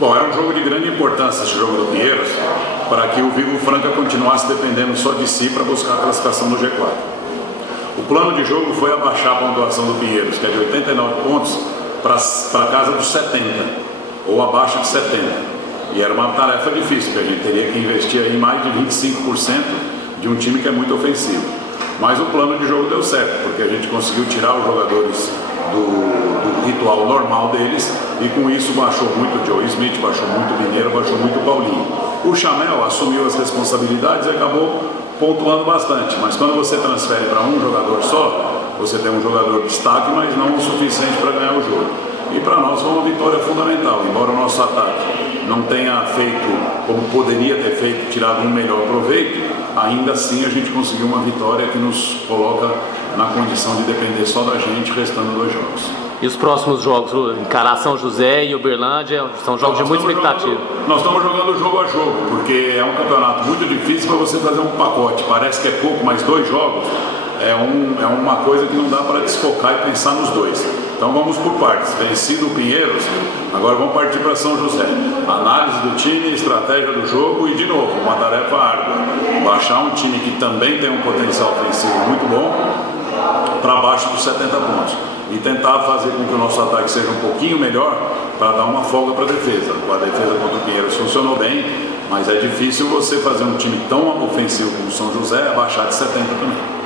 Bom, era um jogo de grande importância esse jogo do Pinheiros, para que o Vivo Franca continuasse dependendo só de si para buscar a classificação do G4. O plano de jogo foi abaixar a pontuação do Pinheiros, que é de 89 pontos, para a casa dos 70, ou abaixo de 70. E era uma tarefa difícil, porque a gente teria que investir aí mais de 25% de um time que é muito ofensivo. Mas o plano de jogo deu certo, porque a gente conseguiu tirar os jogadores do ritual normal deles, e com isso baixou muito o Joe Smith, baixou muito o Mineiro, baixou muito o Paulinho. O Chamel assumiu as responsabilidades e acabou pontuando bastante, mas quando você transfere para um jogador só, você tem um jogador de destaque, mas não o suficiente para ganhar o jogo. E para nós foi uma vitória fundamental, embora o nosso ataque não tenha feito como poderia ter feito, tirado um melhor proveito, ainda assim a gente conseguiu uma vitória que nos coloca na condição de depender só da gente, restando 2 jogos. E os próximos jogos, encarar São José e Uberlândia, são jogos de muita expectativa. Nós estamos jogando jogo a jogo, porque é um campeonato muito difícil para você fazer um pacote. Parece que é pouco, mas 2 jogos é uma coisa que não dá para desfocar e pensar nos 2. Então vamos por partes. Vencido o Pinheiros, agora vamos partir para São José. Análise do time, estratégia do jogo e, de novo, uma tarefa árdua. Baixar um time que também tem um potencial ofensivo muito bom para baixo dos 70 pontos. E tentar fazer com que o nosso ataque seja um pouquinho melhor para dar uma folga para a defesa. A defesa contra o Pinheiros funcionou bem, mas é difícil você fazer um time tão ofensivo como o São José abaixar de 70 também.